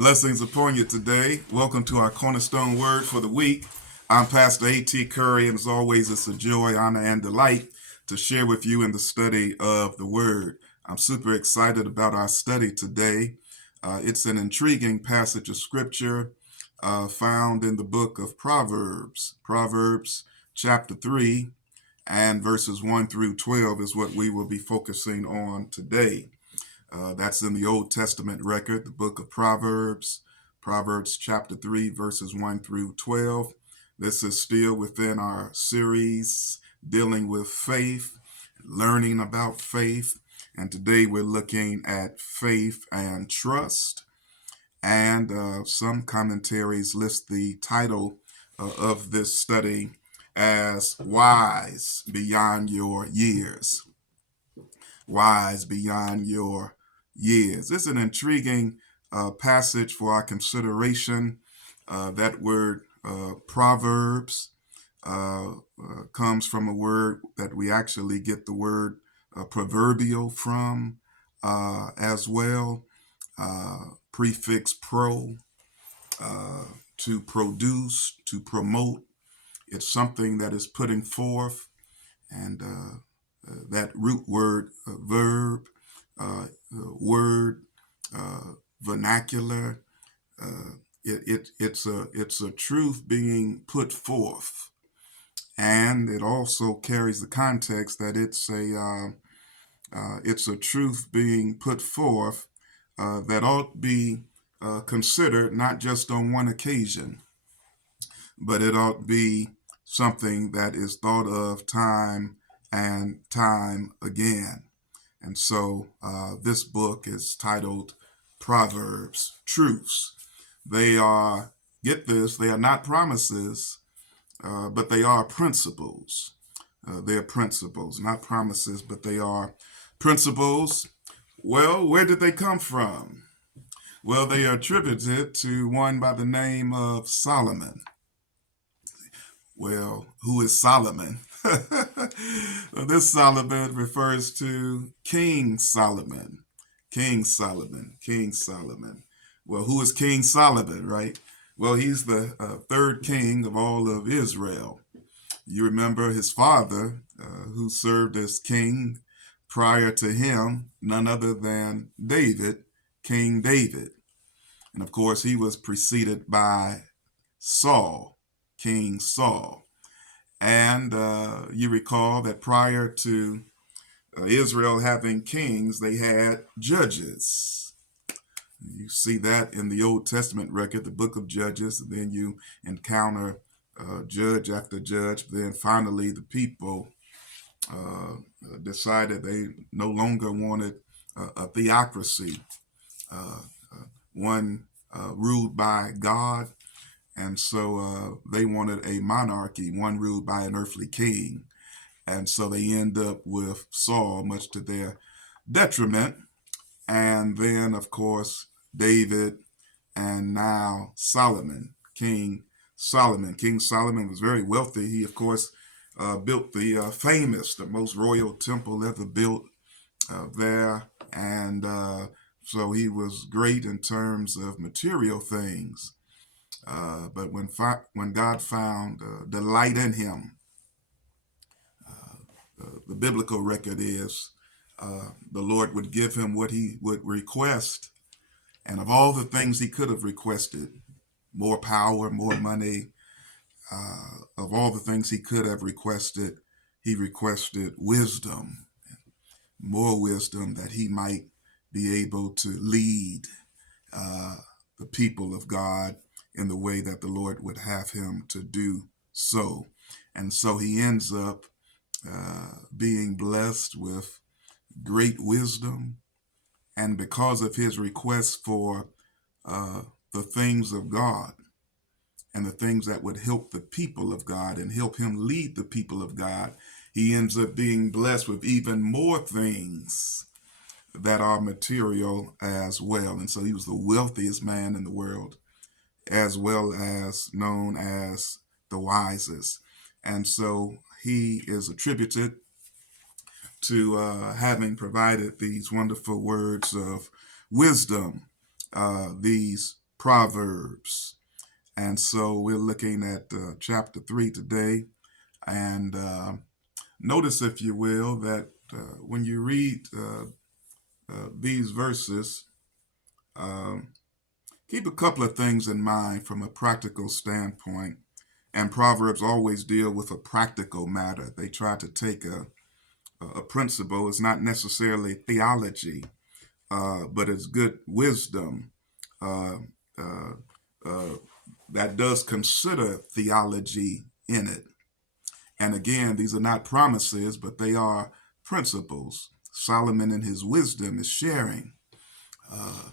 Blessings upon you today. Welcome to our Cornerstone Word for the week. I'm Pastor A.T. Curry, and as always, it's a joy, honor, and delight to share with you in the study of the Word. I'm super excited about our study today. It's an intriguing passage of Scripture found in the book of Proverbs. Proverbs chapter 3 and verses 1 through 12 is what we will be focusing on today. That's in the Old Testament record, the book of Proverbs, Proverbs chapter 3, verses 1 through 12. This is still within our series dealing with faith, learning about faith. And today we're looking at faith and trust. And some commentaries list the title of this study as Wise Beyond Your Years. Wise Beyond Your Years. It's an intriguing passage for our consideration. That word Proverbs comes from a word that we actually get the word proverbial from as well. Prefix pro, to produce, to promote. It's something that is putting forth, and that root word, verb, word, vernacular. It's a truth being put forth, and it also carries the context that it's a truth being put forth that ought to be considered not just on one occasion, but it ought to be something that is thought of time and time again. And so this book is titled Proverbs, Truths. They are, get this, they are not promises, but they are principles. They're principles, not promises, but they are principles. Well, where did they come from? Well, they are attributed to one by the name of Solomon. Well, who is Solomon? This Solomon refers to King Solomon. King Solomon. King Solomon. Well, who is King Solomon, right? Well, he's the third king of all of Israel. You remember his father, who served as king prior to him, none other than David, King David. And of course, he was preceded by Saul, King Saul. And you recall that prior to Israel having kings, they had judges. You see that in the Old Testament record, the book of Judges, and then you encounter judge after judge. Then finally, the people decided they no longer wanted a theocracy, one ruled by God. And so they wanted a monarchy, one ruled by an earthly king. And so they end up with Saul, much to their detriment. And then, of course, David, and now Solomon, King Solomon. King Solomon was very wealthy. He, of course, built the famous, the most royal temple ever built there. And so he was great in terms of material things. But when God found delight in him, the biblical record is the Lord would give him what he would request. And of all the things he could have requested, more power, more money, of all the things he could have requested, he requested wisdom, more wisdom that he might be able to lead the people of God in the way that the Lord would have him to do so. And so he ends up being blessed with great wisdom. And because of his request for the things of God and the things that would help the people of God and help him lead the people of God, he ends up being blessed with even more things that are material as well. And so he was the wealthiest man in the world, as well as known as the wisest. And so he is attributed to having provided these wonderful words of wisdom, these Proverbs. And so we're looking at chapter 3 today. And notice, if you will, that when you read these verses, um, keep a couple of things in mind from a practical standpoint. And Proverbs always deal with a practical matter. They try to take a principle. It's not necessarily theology, but it's good wisdom uh, uh, uh, that does consider theology in it. And again, these are not promises, but they are principles. Solomon in his wisdom is uh,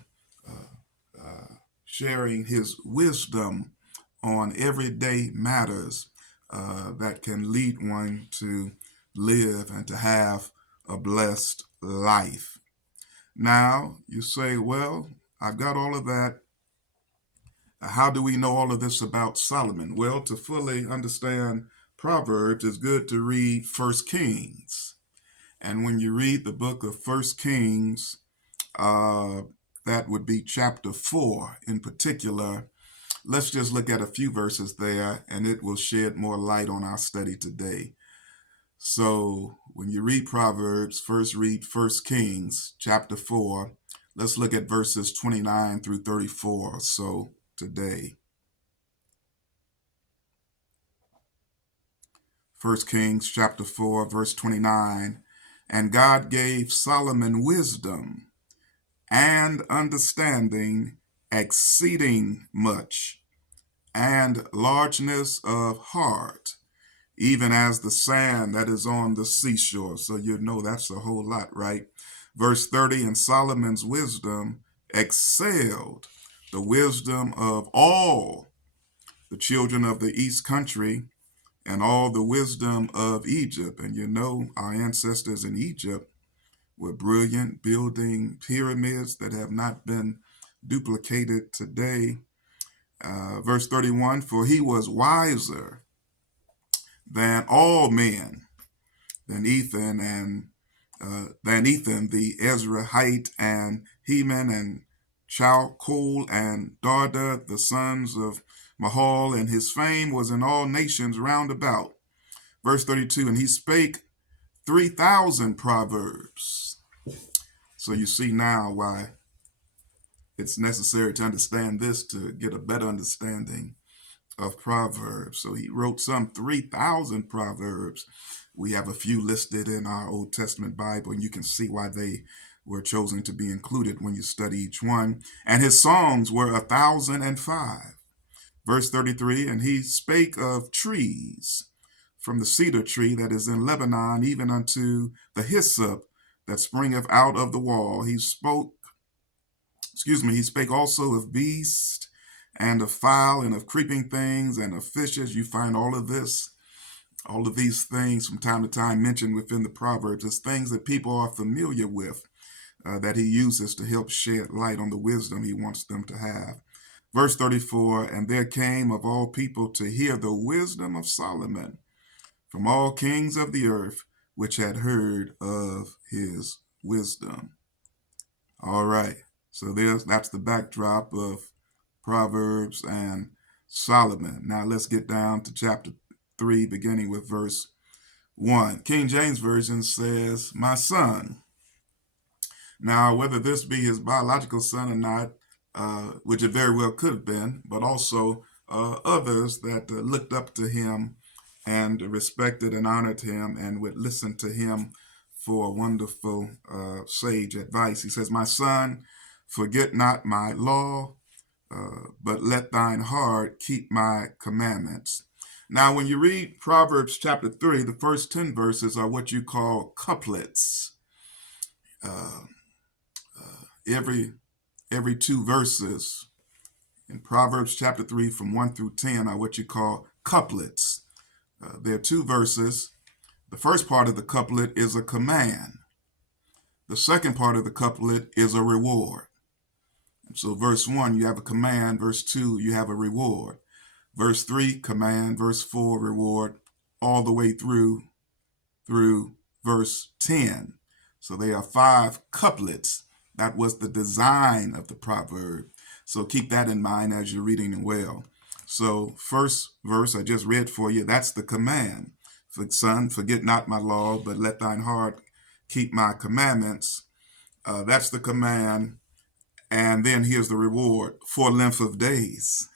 sharing his wisdom on everyday matters that can lead one to live and to have a blessed life. Now, you say, well, I've got all of that. How do we know all of this about Solomon? Well, to fully understand Proverbs, it's good to read First Kings. And when you read the book of First Kings, uh, that would be chapter 4 in particular. Let's just look at a few verses there, and it will shed more light on our study today. So when you read Proverbs, first read First Kings chapter 4. Let's look at verses 29 through 34 or so today. First Kings chapter 4, verse 29. And God gave Solomon wisdom and understanding exceeding much, and largeness of heart, even as the sand that is on the seashore. So you know that's a whole lot, right? Verse 30, and Solomon's wisdom excelled the wisdom of all the children of the east country and all the wisdom of Egypt. And you know, our ancestors in Egypt were brilliant, building pyramids that have not been duplicated today. Verse 31, for he was wiser than all men, than Ethan the Ezrahite, and Heman and Chalcol and Darda, the sons of Mahal, and his fame was in all nations round about. Verse 32, and he spake 3,000 proverbs. So you see now why it's necessary to understand this to get a better understanding of Proverbs. So he wrote some 3,000 proverbs. We have a few listed in our Old Testament Bible, and you can see why they were chosen to be included when you study each one. And his songs were 1,005. Verse 33, and he spake of trees, from the cedar tree that is in Lebanon, even unto the hyssop that springeth out of the wall. He spake also of beasts and of fowl and of creeping things and of fishes. You find all of these things from time to time mentioned within the Proverbs as things that people are familiar with, that he uses to help shed light on the wisdom he wants them to have. Verse 34, and there came of all people to hear the wisdom of Solomon from all kings of the earth, which had heard of his wisdom. All right, so that's the backdrop of Proverbs and Solomon. Now let's get down to chapter 3, beginning with verse 1. King James Version says, my son. Now, whether this be his biological son or not, which it very well could have been, but also others that looked up to him and respected and honored him and would listen to him for wonderful sage advice. He says, my son, forget not my law, but let thine heart keep my commandments. Now, when you read Proverbs chapter 3, the first 10 verses are what you call couplets. Every two verses in Proverbs chapter 3 from 1 through 10 are what you call couplets. There are two verses. The first part of the couplet is a command. The second part of the couplet is a reward. So verse 1, you have a command. Verse 2, you have a reward. Verse 3, command. Verse 4, reward, all the way through verse 10. So there are 5 couplets. That was the design of the proverb. So keep that in mind as you're reading it well. So first verse I just read for you, that's the command. Son, forget not my law, but let thine heart keep my commandments. That's the command. And then here's the reward: for length of days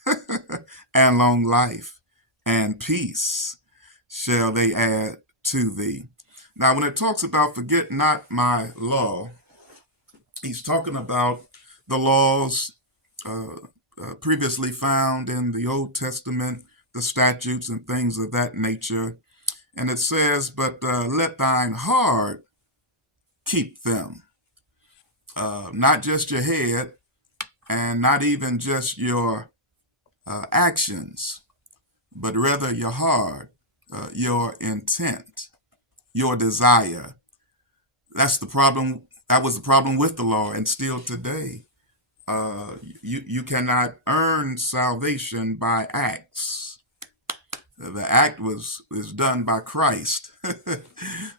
and long life and peace shall they add to thee. Now, when it talks about forget not my law, he's talking about the laws uh, previously found in the Old Testament, the statutes and things of that nature. And it says, but let thine heart keep them, not just your head and not even just your actions, but rather your heart, your intent, your desire. That's the problem. That was the problem with the law, and still today. You cannot earn salvation by acts. The act is done by Christ,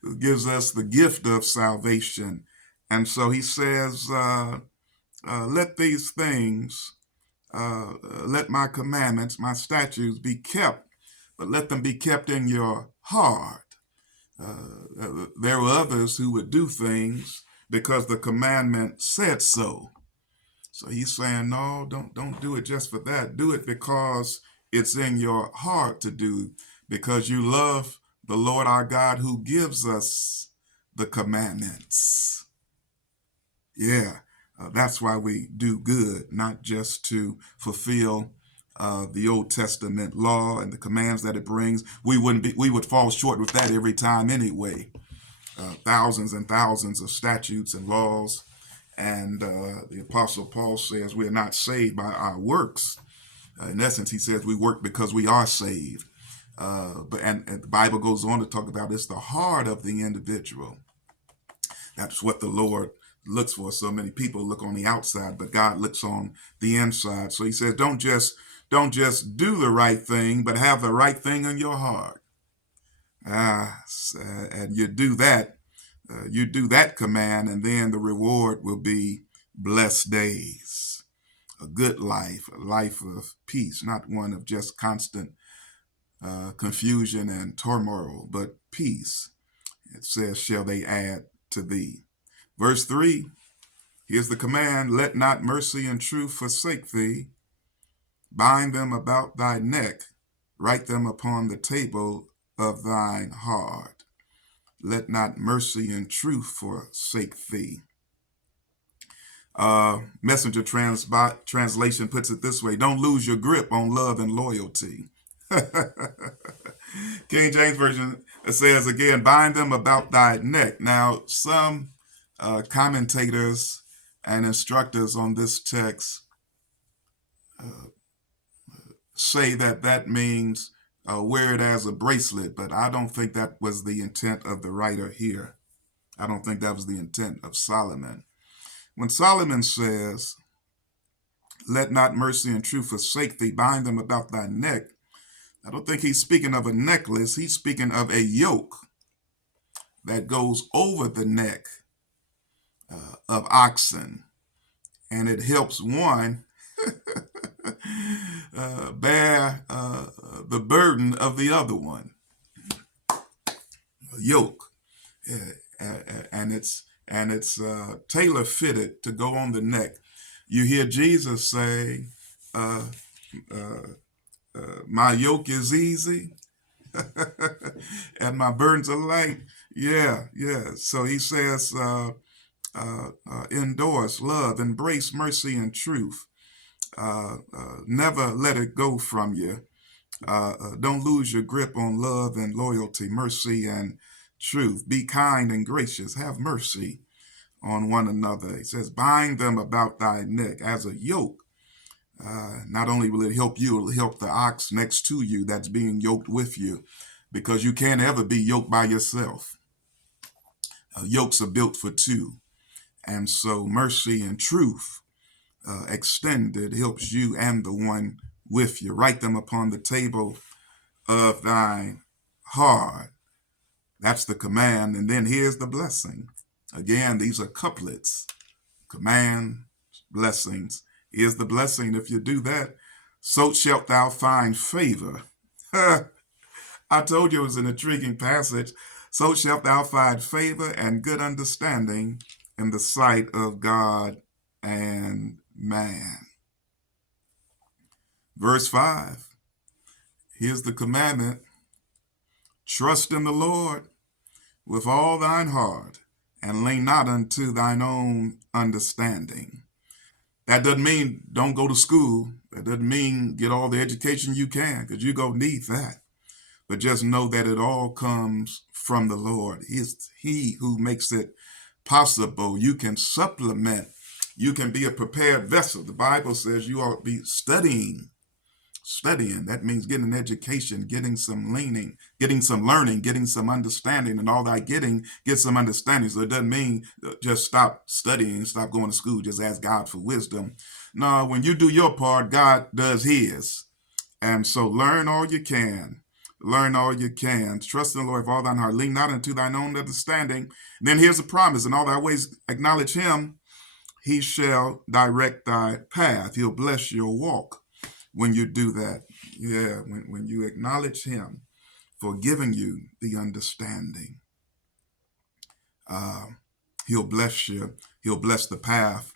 who gives us the gift of salvation. And so he says, let these things, let my commandments, my statutes be kept, but let them be kept in your heart. There were others who would do things because the commandment said so. So he's saying, no, don't do it just for that. Do it because it's in your heart to do, because you love the Lord our God who gives us the commandments. Yeah, that's why we do good, not just to fulfill the Old Testament law and the commands that it brings. We would fall short with that every time anyway. Thousands and thousands of statutes and laws. And the Apostle Paul says we are not saved by our works. In essence, he says we work because we are saved. And the Bible goes on to talk about it's the heart of the individual. That's what the Lord looks for. So many people look on the outside, but God looks on the inside. So he says, don't just do the right thing, but have the right thing in your heart. And you do that command, and then the reward will be blessed days, a good life, a life of peace, not one of just constant confusion and turmoil, but peace. It says, shall they add to thee. Verse 3, here's the command: let not mercy and truth forsake thee. Bind them about thy neck, write them upon the table of thine heart. Let not mercy and truth forsake thee. Messenger translation puts it this way: don't lose your grip on love and loyalty. King James Version says again, bind them about thy neck. Now, some commentators and instructors on this text say that means wear it as a bracelet, but I don't think that was the intent of the writer here. I don't think that was the intent of Solomon. When Solomon says, let not mercy and truth forsake thee, bind them about thy neck, I don't think he's speaking of a necklace. He's speaking of a yoke that goes over the neck of oxen, and it helps one bear the burden of the other one. A yoke, and it's tailor fitted to go on the neck. You hear Jesus say, "My yoke is easy, and my burdens are light." Yeah. So he says, endorse, love, embrace mercy and truth. Never let it go from you. Don't lose your grip on love and loyalty, mercy and truth. Be kind and gracious. Have mercy on one another. He says, bind them about thy neck as a yoke. Not only will it help you, it will help the ox next to you that's being yoked with you, because you can't ever be yoked by yourself. Yokes are built for two. And so mercy and truth extended helps you and the one with you. Write them upon the table of thine heart. That's the command. And then here's the blessing. Again, these are couplets: command, blessings, Here's the blessing. If you do that, so shalt thou find favor. I told you it was an intriguing passage. So shalt thou find favor and good understanding in the sight of God and man. Verse 5. Here's the commandment. Trust in the Lord with all thine heart, and lean not unto thine own understanding. That doesn't mean don't go to school. That doesn't mean get all the education you can, because you're going to need that. But just know that it all comes from the Lord. It's He who makes it possible. You can supplement. You can be a prepared vessel. The Bible says you ought to be studying. That means getting an education, getting some learning, getting some understanding, and all that get some understanding. So it doesn't mean just stop studying, stop going to school, just ask God for wisdom. No, when you do your part, God does His. And so learn all you can. Learn all you can. Trust in the Lord with all thine heart. Lean not unto thine own understanding. Then here's a promise. In all thy ways acknowledge Him. He shall direct thy path. He'll bless your walk when you do that. Yeah, when you acknowledge Him for giving you the understanding. He'll bless you. He'll bless the path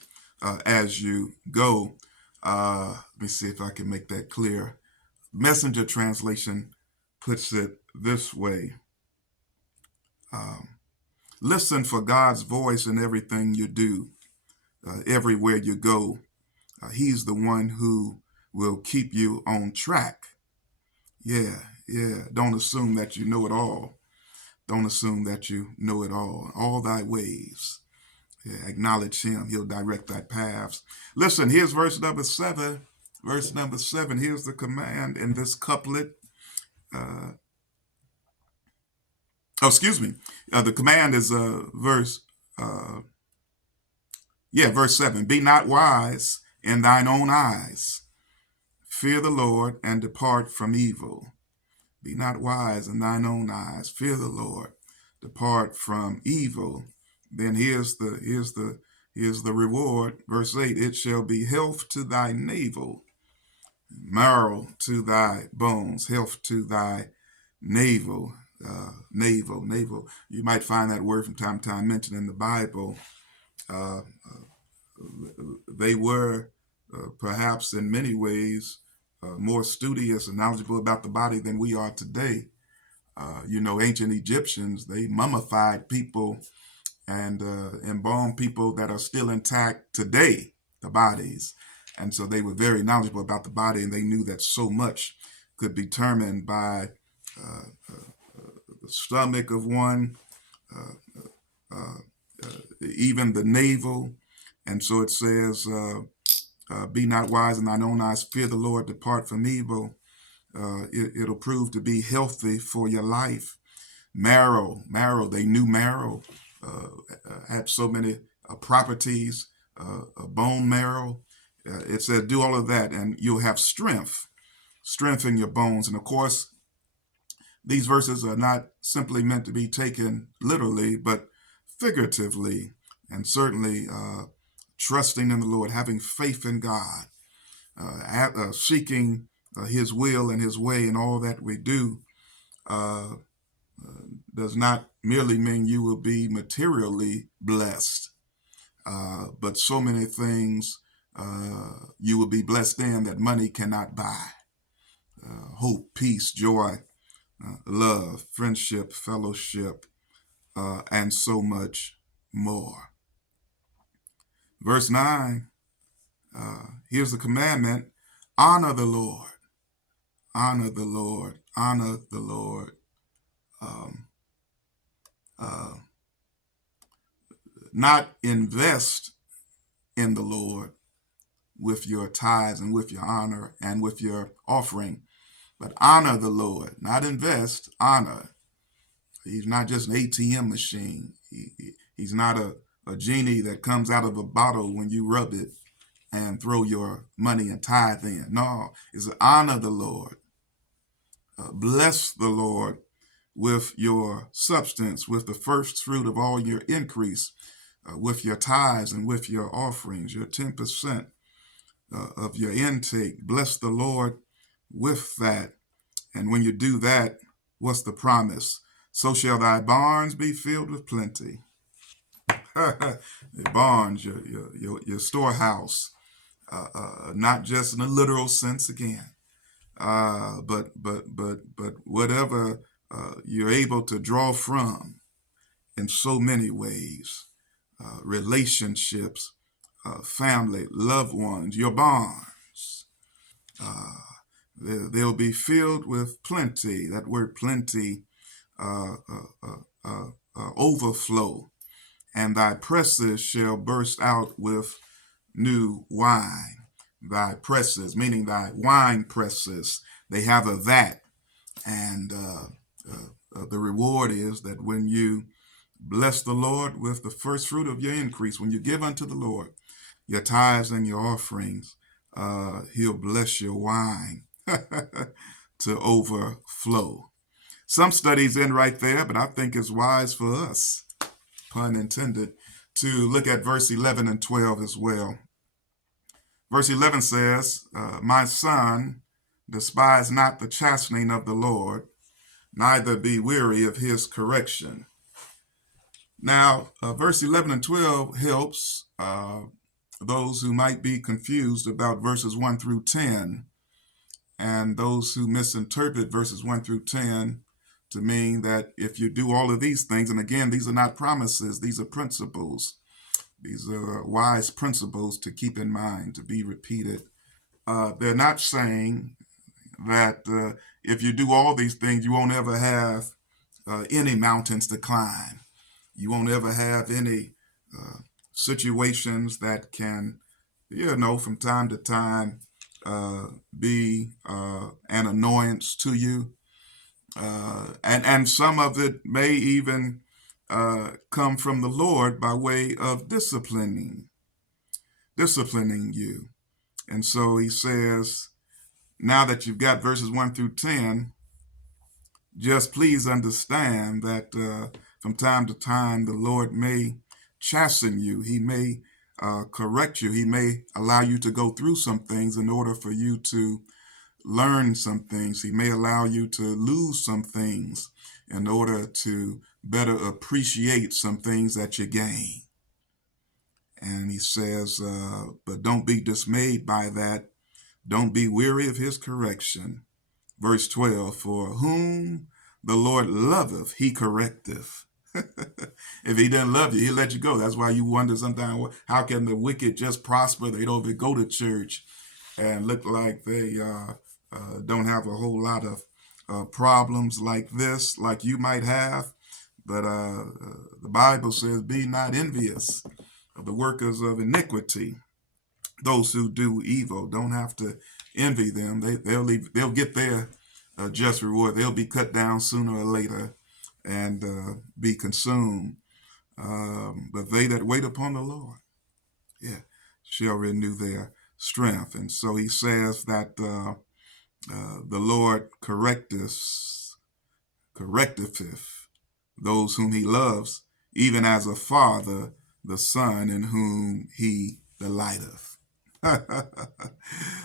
as you go. Let me see if I can make that clear. Messenger translation puts it this way. Listen for God's voice in everything you do, everywhere you go. He's the one who will keep you on track. Yeah. Don't assume that you know it all. Don't assume that you know it all. All thy ways. Yeah, acknowledge Him. He'll direct thy paths. Listen, here's verse number 7. Verse number 7. Here's the command in this couplet. The command is verse 7. Be not wise in thine own eyes. Fear the Lord and depart from evil. Be not wise in thine own eyes. Fear the Lord. Depart from evil. Then here's the reward. Verse 8. It shall be health to thy navel, marrow to thy bones. Health to thy navel. Navel. You might find that word from time to time mentioned in the Bible. They were perhaps in many ways more studious and knowledgeable about the body than we are today. Ancient Egyptians, they mummified people and embalmed people that are still intact today, the bodies. And so they were very knowledgeable about the body, and they knew that so much could be determined by the stomach of one, even the navel. And so it says, be not wise in thine own eyes, fear the Lord, depart from evil. It'll prove to be healthy for your life. Marrow, they knew marrow had so many properties, bone marrow. It said, do all of that and you'll have strength in your bones. And of course, these verses are not simply meant to be taken literally, but figuratively, and certainly trusting in the Lord, having faith in God, seeking His will and His way in all that we do does not merely mean you will be materially blessed, but so many things you will be blessed in that money cannot buy. Hope, peace, joy, love, friendship, fellowship, and so much more. Verse 9, here's the commandment: honor the Lord. Honor the Lord. Honor the Lord. Not invest in the Lord with your tithes and with your honor and with your offering, but honor the Lord. Not invest, honor. He's not just an ATM machine. He's not a genie that comes out of a bottle when you rub it and throw your money and tithe in. No, it's honor the Lord. Bless the Lord with your substance, with the first fruit of all your increase, with your tithes and with your offerings, your 10%. of your intake. Bless the Lord with that. And when you do that, what's the promise? So shall thy barns be filled with plenty. The barns, your storehouse, not just in a literal sense again, but whatever you're able to draw from in so many ways, relationships, family, loved ones, your barns. They'll be filled with plenty. That word plenty, overflow. And thy presses shall burst out with new wine. Thy presses, meaning thy wine presses, they have a vat. And the reward is that when you bless the Lord with the first fruit of your increase, when you give unto the Lord your tithes and your offerings, he'll bless your wine to overflow. Some studies end right there, but I think it's wise for us, pun intended, to look at verse 11 and 12 as well. Verse 11 says, my son, despise not the chastening of the Lord, neither be weary of his correction. Now, verse 11 and 12 helps those who might be confused about verses 1 through 10, and those who misinterpret verses 1 through 10 to mean that if you do all of these things, and again, these are not promises, these are principles. These are wise principles to keep in mind, to be repeated. They're not saying that if you do all these things, you won't ever have any mountains to climb. You won't ever have any situations that can, from time to time be an annoyance to you. And some of it may even come from the Lord by way of disciplining you. And so he says, now that you've got verses 1 through 10, just please understand that from time to time the Lord may chasten you. He may correct you. He may allow you to go through some things in order for you to learn some things. He may allow you to lose some things in order to better appreciate some things that you gain. And he says, but don't be dismayed by that. Don't be weary of his correction. Verse 12, for whom the Lord loveth, he correcteth. If he didn't love you, he'll let you go. That's why you wonder sometimes, how can the wicked just prosper? They don't even go to church and look like they don't have a whole lot of problems like this, like you might have. But the Bible says, be not envious of the workers of iniquity. Those who do evil, don't have to envy them. They'll get their just reward. They'll be cut down sooner or later and be consumed. But they that wait upon the Lord, shall renew their strength. And so he says that the Lord correcteth those whom he loves, even as a father the son in whom he delighteth.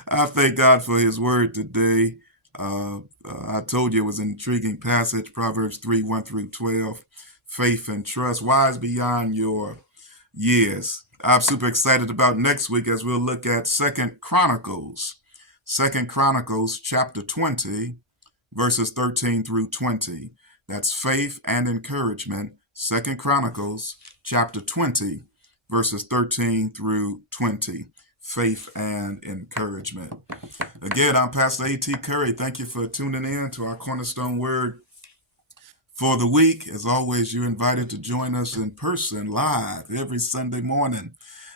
I thank God for his word today. I told you it was an intriguing passage, Proverbs 3, 1 through 12, faith and trust, wise beyond your years. I'm super excited about next week as we'll look at Second Chronicles chapter 20, verses 13 through 20. That's faith and encouragement. Second Chronicles chapter 20, verses 13 through 20. Faith and encouragement. Again, I'm Pastor A.T. Curry. Thank you for tuning in to our Cornerstone Word for the week. As always, you're invited to join us in person live every Sunday morning,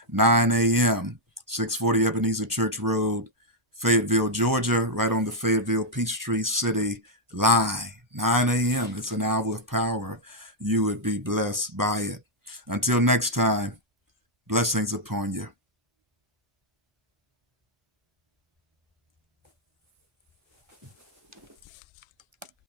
9 a.m., 640 Ebenezer Church Road, Fayetteville, Georgia, right on the Fayetteville-Peachtree City line. 9 a.m. It's an hour of power. You would be blessed by it. Until next time, blessings upon you.